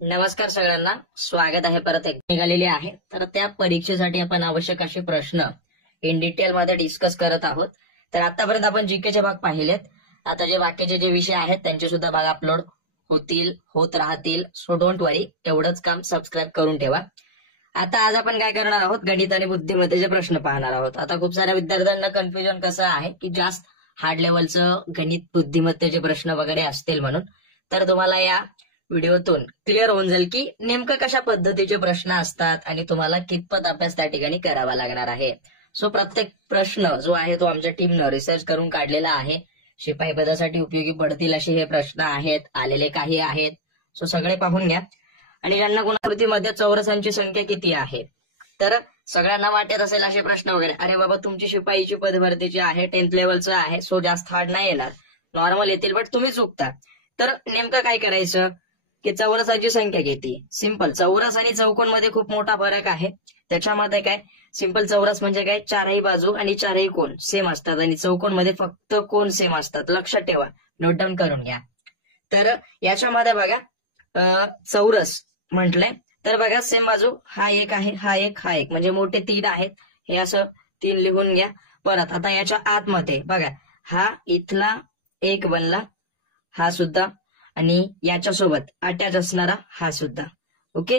नमस्कार सगळ्यांना, स्वागत आहे परत एक निघालेली आहे. तर त्या परीक्षेसाठी आपण आवश्यक असे प्रश्न इन डिटेल मध्ये डिस्कस करत आहोत. तर आतापर्यंत आपण जीकेचे भाग पाहिलेत. आता जे बाकीचे जे विषय आहेत त्यांचे सुद्धा भाग अपलोड होत राहतील. सो डोंट वरी, एवढंच काम सबस्क्राईब करून ठेवा. आता आज आपण काय करणार आहोत, गणित आणि बुद्धिमत्तेचे प्रश्न पाहणार आहोत. आता खूप साऱ्या विद्यार्थ्यांना कन्फ्युजन कसं आहे की जास्त हार्ड लेवलचं गणित बुद्धिमत्तेचे प्रश्न वगैरे असतील म्हणून. तर तुम्हाला या व्हिडिओतून क्लिअर होऊन जाईल की नेमकं कशा पद्धतीचे प्रश्न असतात आणि तुम्हाला कितपत अभ्यास त्या ठिकाणी करावा लागणार आहे. सो प्रत्येक प्रश्न जो आहे तो आमच्या टीमनं रिसर्च करून काढलेला आहे. शिपाई पदासाठी उपयोगी पडतील असे हे प्रश्न आहेत, आलेले काही आहेत. सो सगळे पाहून घ्या. आणि ज्यांना गुणाकृतीमध्ये चौरसांची संख्या किती आहे, तर सगळ्यांना वाटत असेल असे प्रश्न वगैरे, अरे बाबा तुमची शिपाईची पदभरतीची आहे, 10th लेवलचं आहे, सो जास्त हार्ड नाही येणार, नॉर्मल येतील, बट तुम्ही चुकता. तर नेमकं काय करायचं की चौरसाची संख्या किती. सिंपल, चौरस आणि चौकोन मध्ये खूप मोठा फरक आहे. त्याच्यामध्ये काय, सिंपल चौरस म्हणजे काय, चारही बाजू आणि चारही कोण सेम असतात आणि चौकोन मध्ये फक्त कोण सेम असतात. लक्षात ठेवा, नोट डाऊन करून घ्या. तर याच्यामध्ये बघा चौरस म्हटलंय तर बघा सेम बाजू हा एक आहे, हा एक म्हणजे मोठे 3 आहेत. हे असं 3 लिहून घ्या. परत आता याच्या आतमध्ये बघा, हा इथला एक बनला, हा सुद्धा, आणि याच्यासोबत अटॅच असणारा हा सुद्धा. ओके,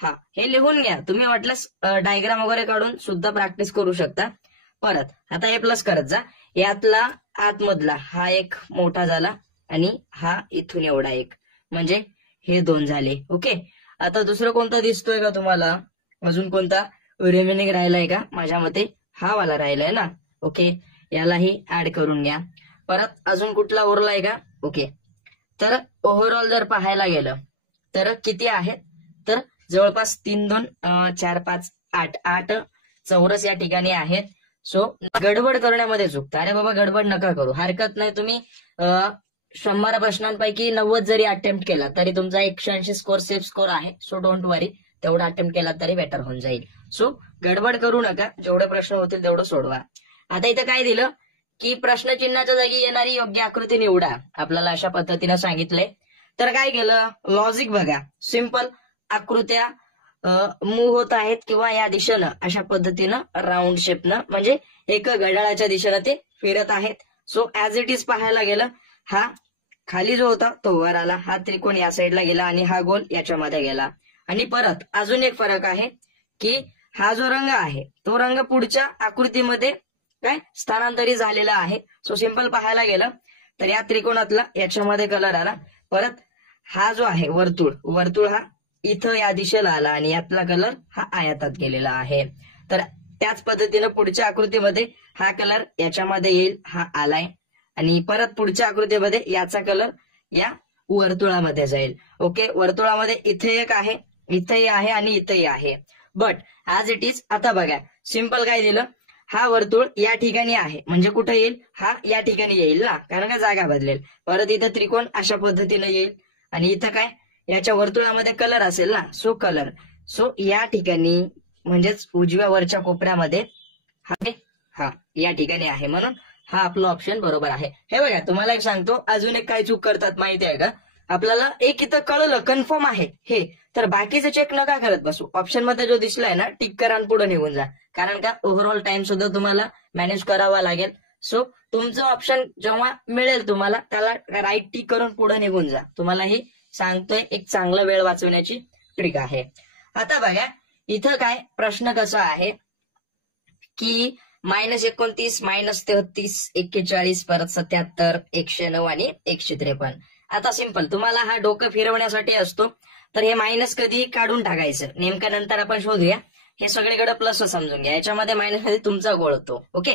हा हे लिहून घ्या. तुम्ही वाटल्यास डायग्राम वगैरे काढून सुद्धा प्रॅक्टिस करू शकता. परत आता हे प्लस करत जा. यातला आतमधला हा एक मोठा झाला आणि हा इथून एवढा एक, म्हणजे हे 2 झाले. ओके, आता दुसरं कोणता दिसतोय का तुम्हाला, अजून कोणता रिमेनिंग राहिलाय का? माझ्या मते हा वाला राहिलाय ना. ओके, यालाही ऍड करून घ्या. परत अजून कुठला उरलाय का? ओके, तर ओव्हरऑल जर पाहायला गेलं तर किती आहेत, तर जवळपास 3 2 4 5 8 चौरस या ठिकाणी आहेत. सो गडबड करण्यामध्ये चुकता. अरे बाबा गडबड नका करू, हरकत नाही. तुम्ही 100 प्रश्नांपैकी 90 जरी अटेम्प्ट केला तरी तुमचा 180 स्कोर सेफ स्कोर आहे. सो डोंट वरी, तेवढा अटेम्प्ट केला तरी बेटर होऊन जाईल. सो गडबड करू नका, जेवढे प्रश्न होतील तेवढं सोडवा. आता इथं काय दिलं की प्रश्नचिन्हाच्या जागी येणारी योग्य आकृती निवडा. आपल्याला अशा पद्धतीनं सांगितलंय. तर काय केलं, लॉजिक बघा, सिंपल. आकृत्या मूव्ह होत आहेत किंवा या दिशेनं अशा पद्धतीनं राऊंड शेपनं, म्हणजे एक घड्याळाच्या दिशेनं ते फिरत आहेत. सो ऍज इट इज पाहायला गेलं, हा खाली जो होता तो वर आला, हा त्रिकोण या साईडला गेला आणि हा गोल याच्यामध्ये गेला. आणि परत अजून एक फरक आहे की हा जो रंग आहे तो रंग पुढच्या आकृतीमध्ये काय स्थानांतरित झालेला आहे. सो सिंपल पाहायला गेलं तर या त्रिकोणातला याच्यामध्ये कलर आला. परत हा जो आहे वर्तुळ हा इथं या दिशेला आला आणि यातला कलर हा आयतात गेलेला आहे. तर त्याच पद्धतीनं पुढच्या आकृतीमध्ये हा कलर याच्यामध्ये येईल, हा आलाय, आणि परत पुढच्या आकृतीमध्ये याचा कलर या वर्तुळामध्ये जाईल. ओके, वर्तुळामध्ये इथे एक आहे, इथेही आहे आणि इथेही आहे. बट ऍज इट इज आता बघा, सिंपल काय दिलं, हा वर्तुळ या ठिकाणी आहे म्हणजे कुठे येईल, हा या ठिकाणी येईल ना, कारण का जागा बदलेल. परत इथं त्रिकोण अशा पद्धतीनं येईल आणि इथं काय, याच्या वर्तुळामध्ये कलर असेल ना, सो कलर. सो या ठिकाणी म्हणजेच उजव्या वरच्या कोपऱ्यामध्ये हा या ठिकाणी आहे, म्हणून हा आपला ऑप्शन बरोबर आहे. हे बघा, तुम्हाला एक सांगतो, अजून एक काय चूक करतात माहिती आहे का, आपल्याला एक इथं कळलं कन्फर्म आहे हे, तर बाकीचं चेक नका करत बसू. ऑप्शन मध्ये जो दिसलाय ना, टिक करा आणि पुढे निघून जा, कारण का ओव्हरऑल टाइम सुद्धा तुम्हाला मॅनेज करावा लागेल. सो तुमचं ऑप्शन जेव्हा मिळेल तुम्हाला, त्याला राईट टिक करून पुढे निघून जा. तुम्हाला हे सांगतोय, एक चांगला वेळ वाचवण्याची ट्रिक आहे. आता बघा इथं काय प्रश्न कसा आहे की -29, -33, 41, परत 77, 109 आणि 153. आता सिंपल, तुम्हाला हा डोकं फिरवण्यासाठी असतो. तर हे मायनस कधी काढून टाकायचं, नेमकं नंतर आपण शोधूया. हे सगळीकडे प्लस समजून घ्या, याच्यामध्ये मायनस मध्ये तुमचा गोळ होतो. ओके,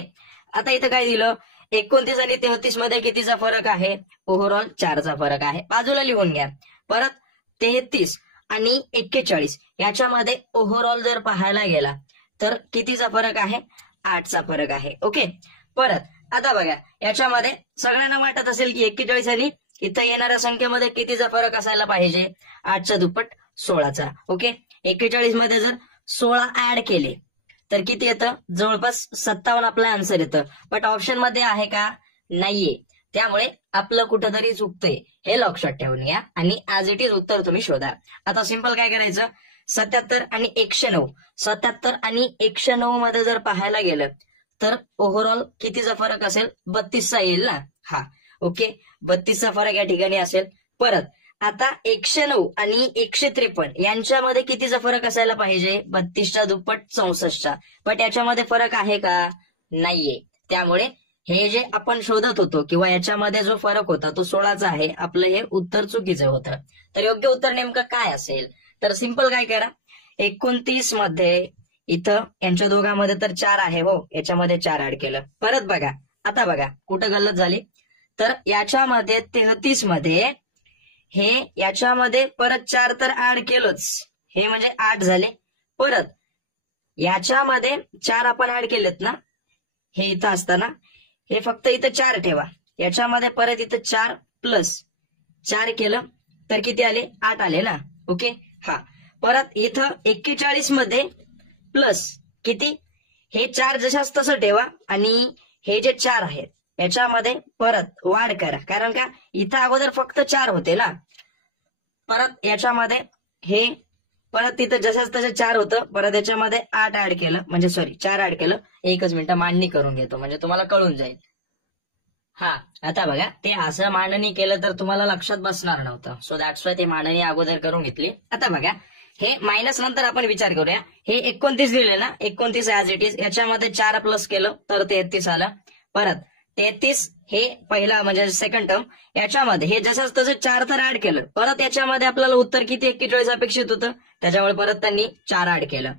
आता इथं काय दिलं, 29 आणि 33 मध्ये कितीचा फरक आहे, ओव्हरऑल 4चा फरक आहे, बाजूला लिहून घ्या. परत 33 आणि 41 याच्यामध्ये ओव्हरऑल जर पाहायला गेला तर कितीचा फरक आहे, 8चा फरक आहे. ओके, परत आता बघा, याच्यामध्ये सगळ्यांना वाटत असेल की 41 आणि इथं येणाऱ्या संख्येमध्ये कितीचा फरक असायला पाहिजे, 8च्या दुप्पट 16चा. ओके, 41 मध्ये जर 16 ऍड केले तर किती येतं, जवळपास 57 आपला आन्सर येतं. बट ऑप्शन मध्ये आहे का, नाहीये. त्यामुळे आपलं कुठंतरी चुकतंय हे लक्षात ठेवून घ्या आणि ऍज इट इज उत्तर तुम्ही शोधा. आता सिंपल काय करायचं, 77 आणि 109, 77 आणि 109 मध्ये जर पाहायला गेलं तर ओव्हरऑल कितीचा फरक असेल, 32चा येईल ना. हा ओके, 32चा फरक या ठिकाणी असेल. परत आता 109 आणि 153 यांच्यामध्ये कितीचा फरक असायला पाहिजे, 32च्या दुप्पट 64चा. पण याच्यामध्ये फरक आहे का, नाहीये. त्यामुळे हे जे आपण शोधत होतो किंवा याच्यामध्ये जो फरक होता तो 16चा आहे, आपलं हे उत्तर चुकीचं होतं. तर योग्य उत्तर नेमकं काय असेल, तर सिंपल काय करा, 29 मध्ये इथं यांच्या दोघांमध्ये तर 4 आहे हो, याच्यामध्ये 4 ऍड केलं. परत बघा, आता बघा कुठं गल्लत झाली, तर याच्यामध्ये 33 मध्ये हे याच्यामध्ये परत 4 तर ऍड केलंच, हे म्हणजे 8 झाले. परत याच्यामध्ये 4 आपण ऍड केलेत ना, हे इथं असताना हे फक्त इथं 4 ठेवा, याच्यामध्ये परत इथं 4 प्लस 4 केलं तर किती आले, 8 आले ना. ओके, हा. परत इथं 41 मध्ये प्लस किती, हे 4 जशाच तसं ठेवा आणि हे जे 4 आहेत याच्यामध्ये परत वाढ करा, कारण का इथं अगोदर फक्त 4 होते ना. परत याच्यामध्ये हे परत तिथं जशाच तसं 4 होतं, परत याच्यामध्ये 8 ऍड केलं, म्हणजे सॉरी 4 ऍड केलं. एकच मिनिटं मांडणी करून घेतो म्हणजे तुम्हाला कळून जाईल. हा, आता बघा, ते असं मांडणी केलं तर तुम्हाला लक्षात बसणार नव्हतं, सो दॅट्स वाय ते मांडणी अगोदर करून घेतली. आता बघा, हे मायनस नंतर आपण विचार करूया. हे 29 दिले ना, 29 ऍज इट इज, याच्यामध्ये 4 प्लस केलं तर 33 आलं. परत 33 हे पहिला म्हणजे सेकंड टर्म, याच्यामध्ये हे जसंच तसं 4 तर ऍड केलं. परत याच्यामध्ये आपल्याला उत्तर किती 41 अपेक्षित होतं, त्याच्यामुळे परत त्यांनी 4 ऍड केलं.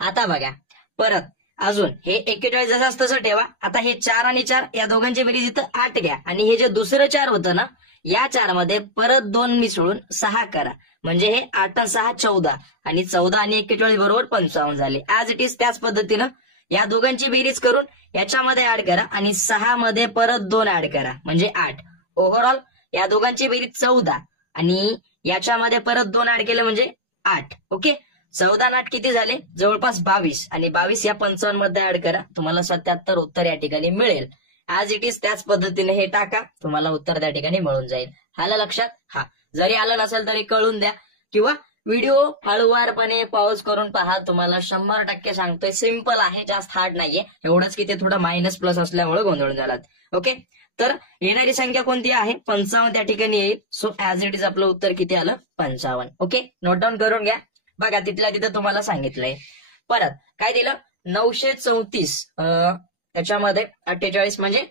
आता बघा, परत अजून हे 41 जसंच तसं ठेवा. आता हे 4 आणि 4 या दोघांची बेरीज इथं 8 घ्या आणि हे जे दुसरं 4 होतं ना, या 4 मध्ये परत 2 मिसळून 6 करा, म्हणजे हे 8 आणि 6 14 आणि 14 आणि 41 बरोबर 55 झाले. ऍज इट इज त्याच पद्धतीनं या दोघांची बेरीज करून याच्यामध्ये ऍड करा आणि 6 मध्ये परत 2 ऍड करा, म्हणजे 8. ओव्हरऑल या दोघांची बेरीज 14 आणि याच्यामध्ये परत 2 ऍड केलं म्हणजे 8. ओके, 14 आणि 8 किती झाले, जवळपास 22 आणि 22 या 55 मध्ये ऍड करा, तुम्हाला 77 उत्तर या ठिकाणी मिळेल. ऍज इट इज त्याच पद्धतीने हे टाका, तुम्हाला उत्तर त्या ठिकाणी मिळून जाईल. आलं लक्षात. हा, जरी आलं नसेल तरी कळून द्या किंवा व्हिडिओ हळूवारपणे पॉज करून पहा, तुम्हाला 100% सांगतोय, सिंपल आहे, जास्त हार्ड नाहीये. एवढंच की ते थोडं मायनस प्लस असल्यामुळे गोंधळून झालात. ओके, तर येणारी संख्या कोणती आहे, 55 त्या ठिकाणी येईल. सो ऍज इट इज आपलं उत्तर किती आलं, 55. ओके, नोट डाऊन करून घ्या. बघा, तिथल्या तिथं तुम्हाला सांगितलंय. परत काय दिलं, 934, त्याच्यामध्ये 48 म्हणजे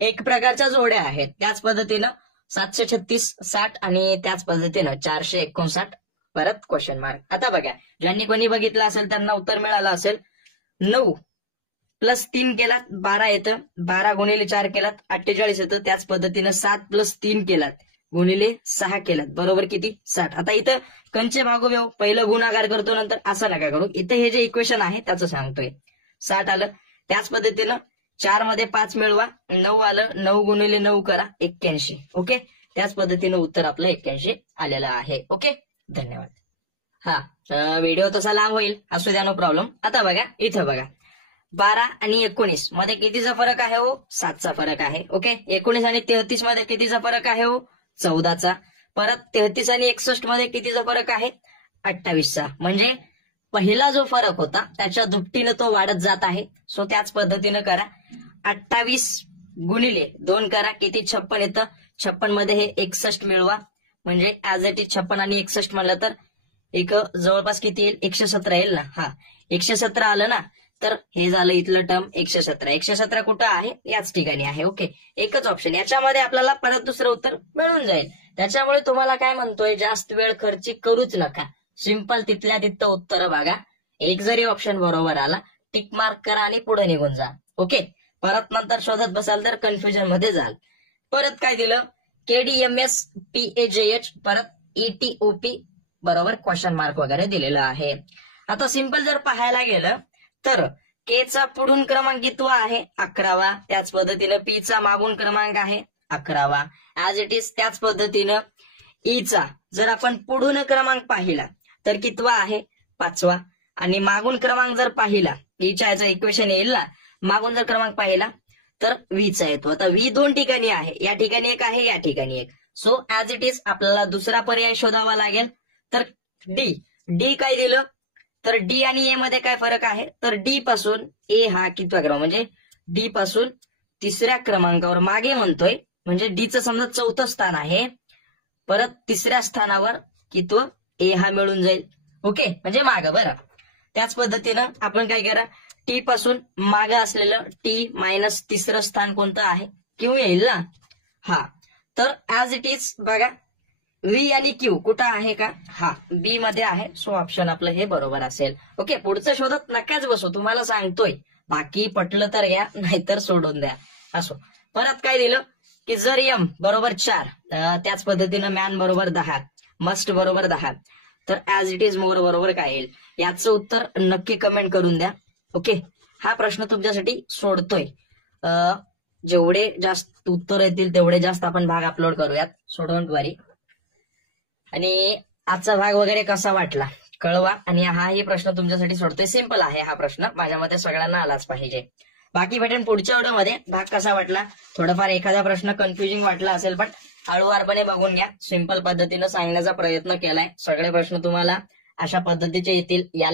एक प्रकारच्या जोड्या आहेत. त्याच पद्धतीनं 736, 60 आणि त्याच पद्धतीनं 459. परत क्वेश्चन मार्क. आता बघा, ज्यांनी कोणी बघितलं असेल त्यांना उत्तर मिळालं असेल. 9 प्लस 3 केलात 12 येतं, 12 गुणिले 4 केलात 48 येतं. त्याच पद्धतीनं 7 प्लस 3 केलात गुणिले 6 केलात बरोबर किती, 60. आता इथं कंचे भागोव्यव, पहिलं गुणाकार करतो नंतर असं नका करू, इथे हे जे इक्वेशन आहे त्याचं सांगतोय. 60 आलं. त्याच पद्धतीनं 4 मध्ये 5 मिळवा, 9 आलं, 9 गुणिले 9 करा 81. ओके, त्याच पद्धतीनं उत्तर आपलं 81 आलेलं आहे. ओके, धन्यवाद. हा, व्हिडिओ तसा लांब होईल, असू द्या, नो प्रॉब्लेम. आता बघा, इथं बघा, 12 आणि 19 मध्ये कितीचा फरक आहे हो, 7चा फरक आहे. ओके, 19 आणि 33 मध्ये कितीचा फरक आहे हो, 14चा. परत 33 आणि 61 मध्ये कितीचा फरक आहे, 28चा. म्हणजे पहिला जो फरक होता त्याच्या दुपटीनं तो वाढत जात आहे. सो त्याच पद्धतीनं करा, 28 गुणिले 2 करा, किती 56 येतं. 56 मध्ये हे 61 मिळवा, म्हणजे ऍज इट इज 56 आणि 61 म्हणलं तर एक जवळपास किती येईल, 117 येईल ना. हा, 117 आलं ना, तर हे झालं इथलं टर्म 117. 117 कुठं आहे, याच ठिकाणी आहे. ओके, एकच ऑप्शन, याच्यामध्ये आपल्याला परत दुसरं उत्तर मिळून जाईल. त्याच्यामुळे तुम्हाला काय म्हणतोय, जास्त वेळ खर्ची करूच नका, सिंपल तिथल्या तिथं उत्तर बघा. एक जरी ऑप्शन बरोबर आला, टिक मार्क करा आणि पुढे निघून जा. ओके, परत नंतर शोधत बसाल तर कन्फ्युजन मध्ये जाल. परत काय दिलं, KDMS PAJH परत ETOP बरोबर क्वेश्चन मार्क वगैरे दिलेलं आहे. आता सिंपल जर पाहायला गेलं तर के चा पुढून क्रमांक कितवा आहे, 11वा. त्याच पद्धतीनं पी चा मागून क्रमांक आहे 11वा. ऍज इट इज त्याच पद्धतीनं ई चा जर आपण पुढून क्रमांक पाहिला तर कितवा आहे, 5वा. आणि मागून क्रमांक जर पाहिला, ईच्या याचं इक्वेशन येईल ना, मागून जर क्रमांक पाहिला तर व्हीचा येतो. आता व्ही दोन ठिकाणी आहे, या ठिकाणी एक आहे, या ठिकाणी एक. सो ऍज इट इज आपल्याला दुसरा पर्याय शोधावा लागेल. तर डी काय दिलं, तर डी आणि ए मध्ये काय फरक आहे, तर डी पासून ए हा कितवा क्रमांक, म्हणजे डी पासून तिसऱ्या क्रमांकावर मागे म्हणतोय, म्हणजे डीचं समजा चौथं स्थान आहे, परत तिसऱ्या स्थानावर कितवं ए हा मिळून जाईल. ओके, म्हणजे मागं. बरं, त्याच पद्धतीनं आपण काय करा, टी पासून मागं असलेलं टी मायनस तिसरं स्थान कोणतं आहे, क्यू येईल ना. हा, तर ऍज इट इज बघा, व्ही आणि क्यू कुठं आहे का, हा बी मध्ये आहे. सो ऑप्शन आपलं हे बरोबर असेल. ओके, पुढचं शोधत नकाच बसू, तुम्हाला सांगतोय. बाकी पटलं तर घ्या, नाहीतर सोडून द्या. असो, परत काय दिलं की जर एम बरोबर 4, त्याच पद्धतीनं मॅन बरोबर 10, मस्ट बरोबर 10, तर ऍज इट इज मोर बरोबर काय येईल, याचं उत्तर नक्की कमेंट करून द्या. ओके, हा प्रश्न तुमच्यासाठी सोडतोय. जेवढे जास्त उत्तर येतील तेवढे जास्त आपण भाग अपलोड करूयात. सो डोंट वरी. आणि आजचा भाग वगैरे कसा वाटला कळवा. आणि हाही प्रश्न तुमच्यासाठी सोडतोय. सिंपल आहे हा प्रश्न, माझ्या मते सगळ्यांना आलाच पाहिजे. बाकी भेटेन पुढच्या व्हिडिओमध्ये. भाग कसा वाटला, थोडाफार एखादा प्रश्न कन्फ्युजिंग वाटला असेल, पण हळूवारपणे बघून घ्या. सिंपल पद्धतीनं सांगण्याचा प्रयत्न केलाय. सगळे प्रश्न तुम्हाला अशा पद्धतीचे येतील. या